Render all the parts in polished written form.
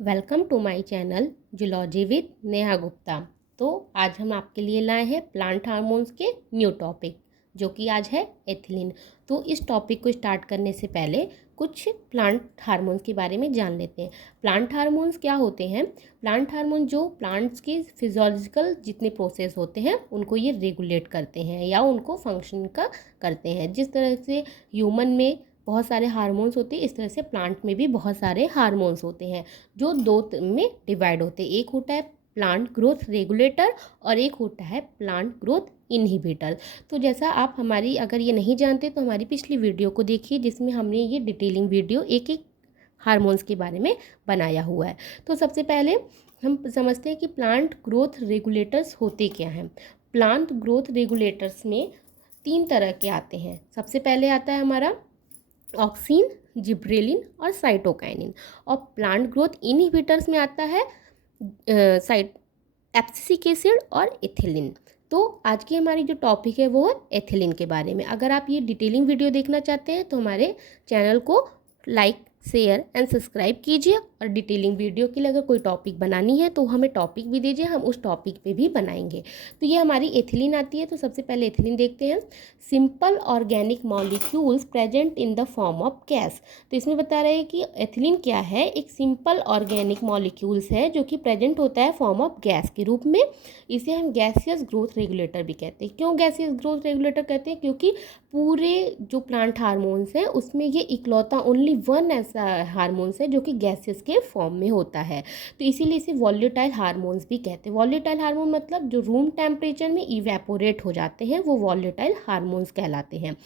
Welcome to my channel zoology with Neha Gupta. तो आज हम आपके लिए लाए हैं प्लांट हार्मोन्स के न्यू टॉपिक, जो कि आज है एथिलीन। तो इस टॉपिक को स्टार्ट करने से पहले कुछ प्लांट हार्मोन्स के बारे में जान लेते हैं। प्लांट हार्मोन्स क्या होते हैं? प्लांट हार्मोन जो प्लांट्स के फिजियोलॉजिकल जितने प्रोसेस होते हैं उनको ये रेगुलेट करते हैं या उनको फंक्शन का करते हैं। जिस तरह से ह्यूमन में बहुत सारे हार्मोन्स होते हैं, इस तरह से प्लांट में भी बहुत सारे हार्मोन्स होते हैं जो में डिवाइड होते हैं। एक होता है प्लांट ग्रोथ रेगुलेटर और एक होता है प्लांट ग्रोथ इनहिबिटर। तो जैसा आप हमारी अगर ये नहीं जानते तो हमारी पिछली वीडियो को देखिए, जिसमें हमने ये डिटेलिंग वीडियो एक एक हार्मोन्स के बारे में बनाया हुआ है। तो सबसे पहले हम समझते हैं कि प्लांट ग्रोथ रेगुलेटर्स होते क्या हैं। प्लांट ग्रोथ रेगुलेटर्स में 3 तरह के आते हैं। सबसे पहले आता है हमारा ऑक्सिन, जिब्रेलिन और साइटोकाइनिन। और प्लांट ग्रोथ इनहिबिटर्स में आता है साइट एब्सिसिक एसिड और एथिलीन। तो आज की हमारी जो टॉपिक है वो है एथिलीन के बारे में। अगर आप ये डिटेलिंग वीडियो देखना चाहते हैं तो हमारे चैनल को लाइक, शेयर एंड सब्सक्राइब कीजिए। और डिटेलिंग वीडियो के लिए अगर कोई टॉपिक बनानी है तो हमें टॉपिक भी दीजिए, हम उस टॉपिक पे भी बनाएंगे। तो ये हमारी एथिलीन आती है। तो सबसे पहले एथिलीन देखते हैं। Simple organic molecules present in the form of gas. तो इसमें बता रहे हैं कि एथिलीन क्या है। एक सिंपल ऑर्गेनिक मॉलिक्यूल्स है जो कि प्रेजेंट होता है फॉर्म ऑफ गैस के रूप में। इसे हम गैसियस ग्रोथ रेगुलेटर भी कहते हैं। क्यों गैसियस ग्रोथ रेगुलेटर कहते हैं? क्योंकि पूरे जो प्लांट हार्मोन्स हैं उसमें ये इकलौता ओनली वन ऐसा हार्मोन्स है जो कि गैसेस के फॉर्म में होता है। तो इसीलिए इसे वॉलेटाइल हार्मोन्स भी कहते हैं। वॉलेटाइल हार्मोन मतलब जो रूम टेम्परेचर में इवेपोरेट हो जाते हैं वो वॉलेटाइल हार्मोन्स कहलाते हैं।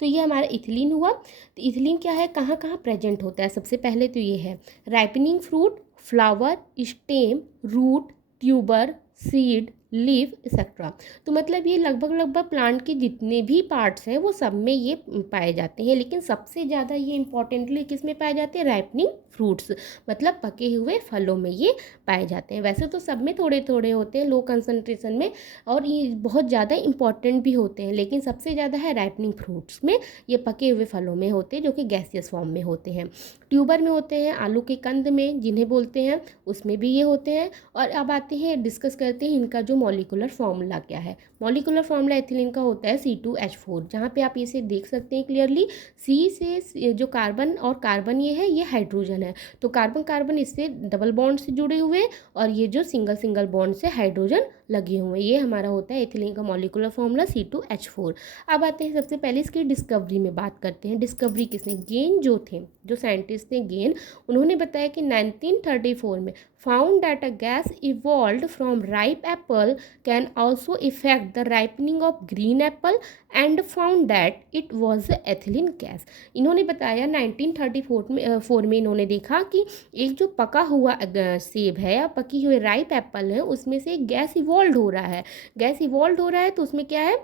तो ये हमारा इथिलीन हुआ। तो इथिलीन क्या है, कहाँ कहाँ प्रेजेंट होता है? सबसे पहले तो ये है ripening fruit, flower, stem, root, tuber, seed, leaf etcetera. तो मतलब ये लगभग प्लांट के जितने भी पार्ट्स हैं वो सब में ये पाए जाते हैं। लेकिन सबसे ज़्यादा ये इंपॉर्टेंटली किस में पाए जाते हैं? राइपनिंग फ्रूट्स, मतलब पके हुए फलों में ये पाए जाते हैं। वैसे तो सब में थोड़े थोड़े होते हैं, लो कंसनट्रेशन में, और ये बहुत ज़्यादा इंपॉर्टेंट भी होते हैं। लेकिन सबसे ज़्यादा है राइपनिंग फ्रूट्स में, ये पके हुए फलों में होते हैं जो कि गैसियस फॉर्म में होते हैं। ट्यूबर में होते हैं, आलू के कंद में जिन्हें बोलते हैं उसमें भी ये होते हैं। और अब आते हैं, डिस्कस करते हैं इनका जो मॉलिकुलर फॉर्मूला क्या है। मॉलिकुलर फॉर्मूला एथिलीन का होता है C2H4, जहाँ पे आप इसे देख सकते हैं क्लियरली। सी से जो कार्बन और कार्बन ये है, ये हाइड्रोजन है। तो कार्बन कार्बन इससे डबल बॉन्ड से जुड़े हुए हैं और ये जो सिंगल सिंगल बॉन्ड से हाइड्रोजन लगे हुए हैं। ये हमारा होता है एथिलीन का मॉलिकुलर फॉर्मूला C2H4। अब आते हैं सबसे पहले इसकी डिस्कवरी में बात करते हैं। डिस्कवरी किसने? गेन जो थे, जो साइंटिस्ट थे गेन, उन्होंने बताया कि 1934 में found that a gas evolved from ripe apple can also affect the ripening of green apple and found that it was ethylene gas। इन्होंने बताया 1934 में इन्होंने देखा कि एक जो पका हुआ सेब है या पकी हुई राइप एप्पल है उसमें से एक गैस इवॉल्व हो रहा है। गैस इवॉल्व हो रहा है तो उसमें क्या है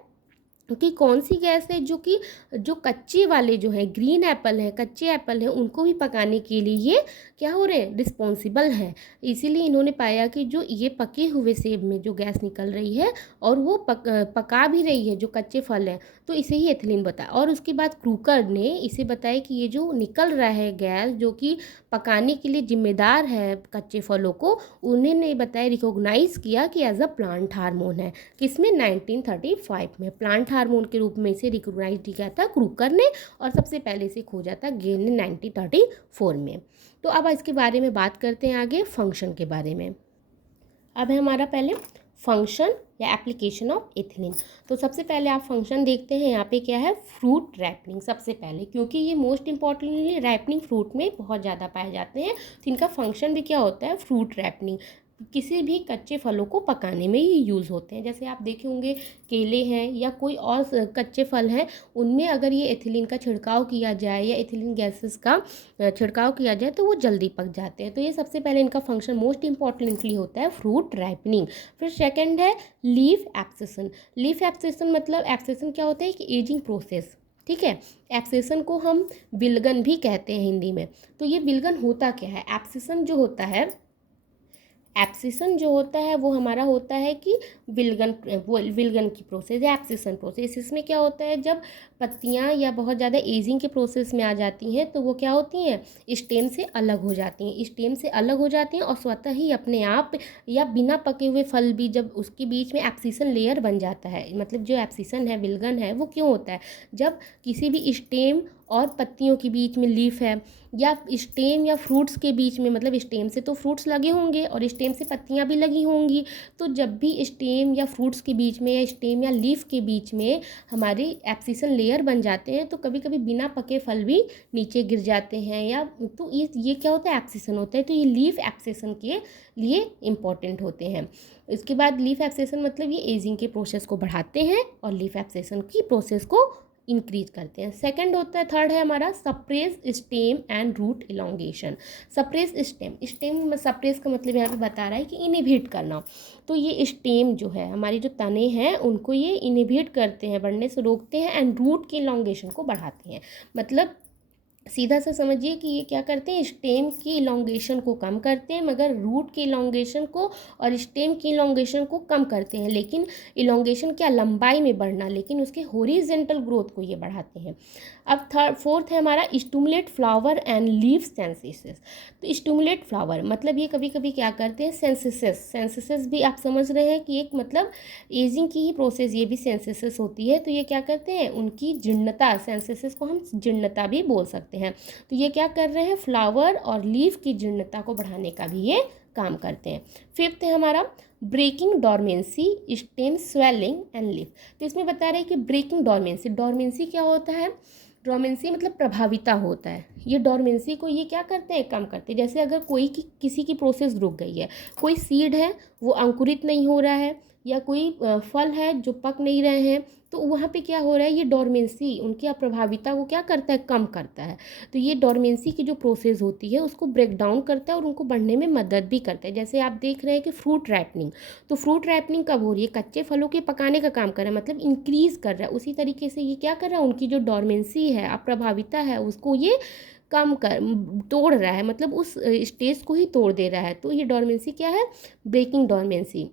कि कौन सी गैस है जो कि जो कच्चे वाले जो है ग्रीन एप्पल है, कच्चे एप्पल है, उनको भी पकाने के लिए ये क्या हो रहे हैं? रिस्पॉन्सिबल है। इसीलिए इन्होंने पाया कि जो ये पके हुए सेब में जो गैस निकल रही है और वो पका भी रही है जो कच्चे फल हैं, तो इसे ही एथिलीन बताया। और उसके बाद क्रूकर ने इसे बताया कि ये जो निकल रहा है गैस जो कि पकाने के लिए जिम्मेदार है कच्चे फलों को, उन्होंने बताया, रिकॉग्नाइज किया कि एज अ प्लांट हार्मोन है। किसमें? 1935 में प्लांट हार्मोन के रूप में इसे रिकॉग्नाइज किया था क्रूकर ने, और सबसे पहले इसे खोजा था गेन ने 1934 में। तो अब इसके बारे में बात करते हैं आगे, फंक्शन के बारे में। अब है हमारा पहले फंक्शन या एप्लीकेशन ऑफ एथिलीन। तो सबसे पहले आप फंक्शन देखते हैं। यहाँ पे क्या है? फ्रूट रैपनिंग सबसे पहले, क्योंकि ये मोस्ट इंपॉर्टेंटली रैपनिंग फ्रूट में बहुत ज़्यादा पाए जाते हैं। तो इनका फंक्शन भी क्या होता है? Fruit ripening. किसी भी कच्चे फलों को पकाने में ये यूज़ होते हैं। जैसे आप देखे होंगे केले हैं या कोई और कच्चे फल हैं, उनमें अगर ये एथिलीन का छिड़काव किया जाए या एथिलीन गैसेस का छिड़काव किया जाए तो वो जल्दी पक जाते हैं। तो ये सबसे पहले इनका फंक्शन मोस्ट इंपॉर्टेंटली होता है फ्रूट राइपनिंग। फिर सेकंड है लीफ एब्सेशन। लीफ एब्सेशन मतलब एब्सेशन क्या होता है कि एजिंग प्रोसेस, ठीक है। एब्सेशन को हम विल्गन भी कहते हैं हिंदी में। तो ये विल्गन होता क्या है? एब्सेशन जो होता है, एब्सिशन जो होता है वो हमारा होता है कि विल्गन की प्रोसेस या एब्सिशन प्रोसेस। इसमें क्या होता है, जब पत्तियां या बहुत ज़्यादा एजिंग के प्रोसेस में आ जाती हैं तो वो क्या होती हैं, स्टेम से अलग हो जाती हैं। स्टेम से अलग हो जाती हैं और स्वतः ही अपने आप या बिना पके हुए फल भी जब उसके बीच में एब्सिशन लेयर बन जाता है, मतलब जो एब्सिशन है, विल्गन है, वो क्यों होता है, जब किसी भी स्टेम और पत्तियों के बीच में लीफ है, या स्टेम या फ्रूट्स के बीच में, मतलब स्टेम से तो फ्रूट्स लगे होंगे और स्टेम से पत्तियां भी लगी होंगी, तो जब भी स्टेम या फ्रूट्स के बीच में या स्टेम या लीफ के बीच में हमारे एब्सिशन लेयर बन जाते हैं तो कभी कभी बिना पके फल भी नीचे गिर जाते हैं, या तो ये क्या होता है, एब्सिशन होता है। तो ये लीफ एब्सिशन के लिए इम्पॉर्टेंट होते हैं। इसके बाद लीफ एब्सिशन मतलब ये एजिंग के प्रोसेस को बढ़ाते हैं और लीफ एब्सिशन की प्रोसेस को इंक्रीज करते हैं। सेकंड होता है, थर्ड है हमारा suppress stem and root elongation. Suppress stem, stem suppress का मतलब यहाँ पे बता रहा है कि इनहिबिट करना। तो ये स्टेम जो है, हमारी जो तने हैं उनको ये इनहिबिट करते हैं, बढ़ने से रोकते हैं, एंड रूट के इलोंगेशन को बढ़ाते हैं। मतलब सीधा सा समझिए कि ये क्या करते हैं, स्टेम की इलोंगेशन को कम करते हैं, मगर रूट की इलोंगेशन को और स्टेम की इलोंगेशन को कम करते हैं। लेकिन इलोंगेशन क्या, लंबाई में बढ़ना, लेकिन उसके हॉरिजॉन्टल ग्रोथ को ये बढ़ाते हैं। अब फोर्थ है हमारा stimulate flower and leaf synthesis. तो स्टिमुलेट फ्लावर मतलब ये कभी कभी क्या करते हैं, सेंसेसिस भी आप समझ रहे हैं कि एक मतलब एजिंग की ही प्रोसेस ये भी सेंसेसिस होती है। तो ये क्या करते हैं, उनकी जीर्णता, सेंसेसिस को हम जीर्णता भी बोल सकते हैं। तो ये क्या कर रहे हैं, फ्लावर और लीफ की जीर्णता को बढ़ाने का भी ये काम करते हैं। फिफ्थ है हमारा breaking dormancy, stem swelling and leaf. तो इसमें बता रहे हैं कि ब्रेकिंग डॉर्मेंसी, डॉर्मेंसी क्या होता है, डॉर्मेंसी मतलब प्रभाविता होता है। ये डॉर्मेंसी को ये क्या करते हैं, कम करते हैं। जैसे अगर किसी की प्रोसेस रुक गई है, कोई सीड है वो अंकुरित नहीं हो रहा है, या कोई फल है जो पक नहीं रहे हैं, तो वहाँ पे क्या हो रहा है, ये डॉर्मेंसी उनकी अप्रभाविता को क्या करता है, कम करता है। तो ये डॉर्मेंसी की जो प्रोसेस होती है उसको ब्रेक डाउन करता है और उनको बढ़ने में मदद भी करता है। जैसे आप देख रहे हैं कि फ्रूट रैपनिंग, तो फ्रूट रैपनिंग कब हो रही है, कच्चे फलों के पकाने का काम कर रहा है, मतलब इंक्रीज कर रहा है। उसी तरीके से ये क्या कर रहा है, उनकी जो डॉर्मेंसी है, अप्रभाविता है, उसको ये कम कर तोड़ रहा है, मतलब उस स्टेज को ही तोड़ दे रहा है। तो ये डॉर्मेंसी क्या है, ब्रेकिंग डॉर्मेंसी,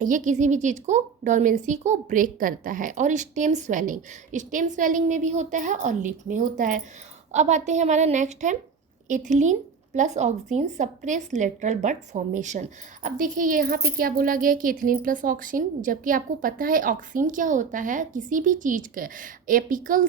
ये किसी भी चीज़ को, डॉर्मेंसी को ब्रेक करता है। और स्टेम स्वेलिंग, स्टेम स्वेलिंग में भी होता है और लीफ में होता है। अब आते हैं, हमारा नेक्स्ट है ethylene plus auxin suppress lateral bud formation. अब देखिए यहाँ पे क्या बोला गया है कि एथिलीन प्लस ऑक्सीन, जबकि आपको पता है ऑक्सीन क्या होता है, किसी भी चीज़ का एपिकल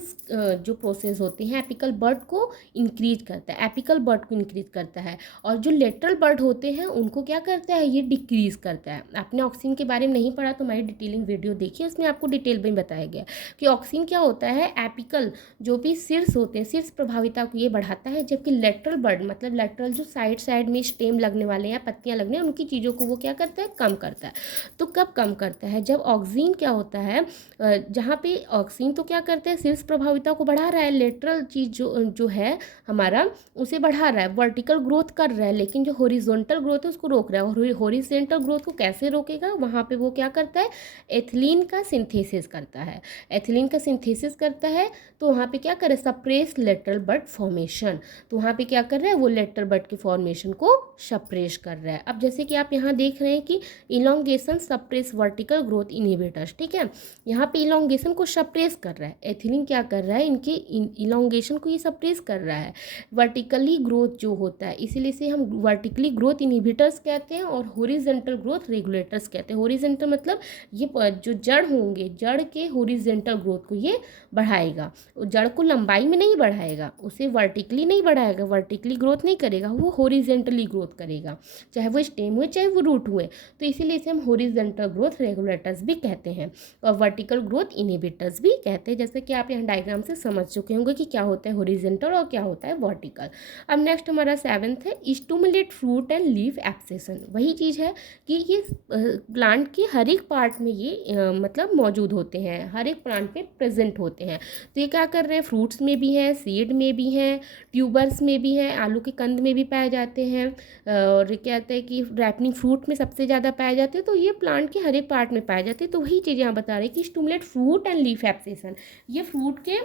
जो प्रोसेस होते हैं, एपिकल बर्ड को इंक्रीज करता है, एपिकल बर्ड को इंक्रीज करता है, और जो लेटरल बर्ड होते हैं उनको क्या करता है, ये डिक्रीज करता है। आपने ऑक्सीन के बारे में नहीं पढ़ा तो हमारी डिटेलिंग वीडियो देखिए, उसमें आपको डिटेल में बताया गया कि ऑक्सीन क्या होता है, एपिकल जो भी शीर्ष होते हैं, शीर्ष प्रभाविता को ये बढ़ाता है, जबकि लेटरल बर्ड मतलब लेटरल जो साइड में स्टेम लगने वाले हैं, पत्तियां लगने हैं, उनकी चीज़ों को वो क्या करता है, कम करता है। तो कब कम करता है, जब ऑक्सीन क्या होता है, जहाँ पे ऑक्सीन तो क्या करता है, शीर्ष प्रभाविता को बढ़ा रहा है, लेटरल चीज़ जो है हमारा उसे बढ़ा रहा है, वर्टिकल ग्रोथ कर रहा है, लेकिन जो हॉरिजॉन्टल ग्रोथ है उसको रोक रहा है। और हॉरिजॉन्टल ग्रोथ को कैसे रोकेगा, वहाँ पे वो क्या करता है, एथिलीन का सिंथेसिस करता है, एथिलीन का सिंथेसिस करता है। तो वहाँ पे क्या करे, सप्रेस लेटरल बड फॉर्मेशन, तो वहाँ पे क्या कर रहा है, वो लेटरल बड के फॉर्मेशन को सप्रेस कर रहा है। अब जैसे कि आप यहाँ देख रहे हैं कि elongation suppress vertical growth inhibitors, ठीक है, यहाँ पे इलोंगेशन को सप्रेस कर रहा है, एथिलीन क्या कर रहा है, इनके इलोंगेशन को ये सप्रेस कर रहा है, वर्टिकली ग्रोथ जो होता है, इसीलिए इसे हम वर्टिकली ग्रोथ इनहिबिटर्स कहते हैं और हॉरिजॉन्टल ग्रोथ रेगुलेटर्स कहते हैं। हॉरिजॉन्टल मतलब ये जो जड़ होंगे, जड़ के हॉरिजॉन्टल ग्रोथ को ये बढ़ाएगा, जड़ को लंबाई में नहीं बढ़ाएगा, उसे वर्टिकली नहीं बढ़ाएगा, वर्टिकली ग्रोथ नहीं करेगा, वो हॉरिजॉन्टली ग्रोथ करेगा, चाहे वो स्टेम हुए चाहे वो रूट हुए। तो इसीलिए इसे हम हॉरिजॉन्टल ग्रोथ रेगुलेटर्स भी कहते हैं और वर्टिकल ग्रोथ इनहिबिटर्स भी कहते हैं। जैसे कि आप यहाँ डायग्राम से समझ चुके होंगे कि क्या होता है हॉरिजॉन्टल और क्या होता है वर्टिकल। अब नेक्स्ट हमारा 7th है stimulate fruit and leaf abscission. वही चीज़ है कि ये प्लांट के हर एक पार्ट में ये मतलब मौजूद होते हैं, हर एक प्लांट पे प्रेजेंट होते हैं। तो ये क्या कर रहे हैं, फ्रूट्स में भी हैं, सीड में भी हैं, ट्यूबर्स में भी हैं, आलू के कंद में भी पाए जाते हैं, और क्या कहते हैं कि रैपनिंग फ्रूट में सबसे ज़्यादा पाए जाते हैं। तो ये प्लांट के हर एक पार्ट में पाए जाते हैं। तो वही चीज़ यहाँ बता रहे हैं कि stimulate fruit and leaf abscission, ये फ्रूट के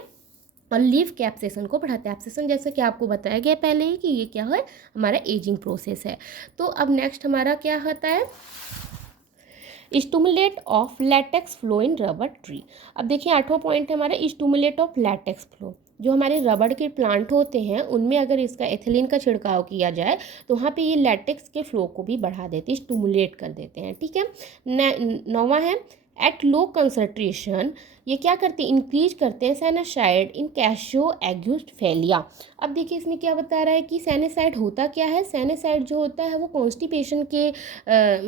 और लीफ के एब्सेशन को बढ़ाते हैं। एब्सेशन जैसे कि आपको बताया गया पहले ही कि ये क्या है, हमारा एजिंग प्रोसेस है। तो अब नेक्स्ट हमारा क्या होता है, stimulate of latex flow in rubber tree. अब देखिए 8वां पॉइंट है हमारा स्टूमुलेट ऑफ लैटेक्स फ्लो। जो हमारे रबड़ के प्लांट होते हैं उनमें अगर इसका एथिलीन का छिड़काव किया जाए तो वहाँ पे ये लैटेक्स के फ्लो को भी बढ़ा देते हैं, स्टूमुलेट कर देते हैं, ठीक है। 9वां है एट लो कंसंट्रेशन, ये क्या करते हैं, इंक्रीज करते हैं सैनासाइड इन कैशो एग्यूस्टफेलिया। अब देखिए इसमें क्या बता रहा है कि सैनासाइड होता क्या है। सैनासाइड जो होता है वो कॉन्स्टिपेशन के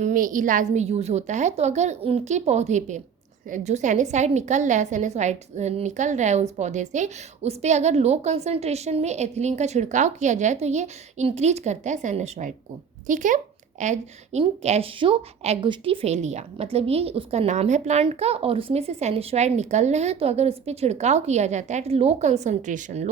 में इलाज में यूज़ होता है। तो अगर उनके पौधे पे जो सैनेसाइड निकल रहा है, सैनेसाइड निकल रहा है उस पौधे से, उस पर अगर लो कंसंट्रेशन में एथिलीन का छिड़काव किया जाए तो ये इंक्रीज करता है सैनेसाइड को, ठीक है। एज इन कैशो एगुस्टिफेलिया, मतलब ये उसका नाम है प्लांट का और उसमें से सैनेसाइड निकल रहे हैं। तो अगर उस पर छिड़काव किया जाता है एट लो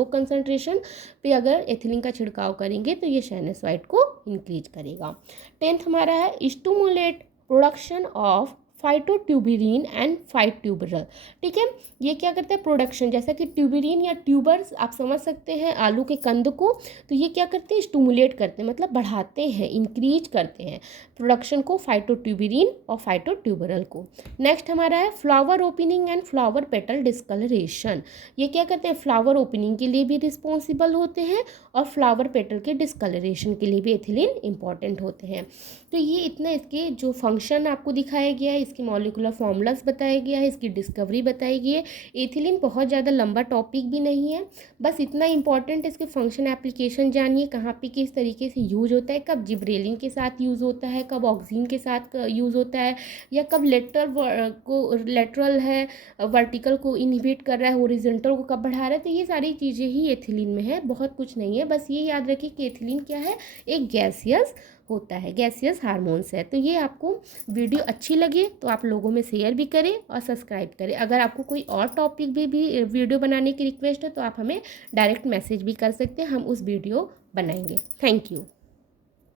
कंसंट्रेशन पे अगर एथिलीन का छिड़काव करेंगे तो ये सैनेसाइड को इंक्रीज करेगा। 10th हमारा है स्टूमुलेट प्रोडक्शन ऑफ फाइटोट्यूबरिन एंड फाइट्यूबरल, ठीक है। ये क्या करते हैं, प्रोडक्शन, जैसा कि ट्यूबरिन या ट्यूबर्स आप समझ सकते हैं आलू के कंद को, तो ये क्या करते हैं, स्टूमुलेट करते हैं, मतलब बढ़ाते हैं, इंक्रीज करते हैं प्रोडक्शन को, फाइटोट्यूबरिन और फाइटोट्यूबरल को। नेक्स्ट हमारा है flower opening and flower petal discolouration. ये क्या करते हैं, फ्लावर ओपनिंग के लिए भी रिस्पॉन्सिबल होते हैं और फ्लावर पेटल के डिस्कलरेशन के लिए भी एथिलीन इंपॉर्टेंट होते हैं। तो ये इतना इसके जो फंक्शन आपको दिखाया गया है, इसके मॉलिक्यूलर फॉर्मूलाज बताया गया है, इसकी डिस्कवरी बताई गई है। एथिलीन बहुत ज़्यादा लंबा टॉपिक भी नहीं है, बस इतना इंपॉर्टेंट इसके फंक्शन एप्लीकेशन जानिए, कहाँ पे किस तरीके से यूज होता है, कब जिब्रेलिन के साथ यूज़ होता है, कब ऑक्सीजन के साथ यूज़ होता है, या कब लेटरल है वर्टिकल को इनहिबिट कर रहा है, हॉरिजॉन्टल को कब बढ़ा रहा है। तो ये सारी चीज़ें ही एथिलीन में है, बहुत कुछ नहीं है। बस ये याद रखिए कि एथिलीन क्या है, एक गैसियस होता है, गैसियस हार्मोन्स है। तो ये आपको वीडियो अच्छी लगे तो आप लोगों में शेयर भी करें और सब्सक्राइब करें। अगर आपको कोई और टॉपिक भी वीडियो बनाने की रिक्वेस्ट है तो आप हमें डायरेक्ट मैसेज भी कर सकते हैं, हम उस वीडियो बनाएंगे। Thank you.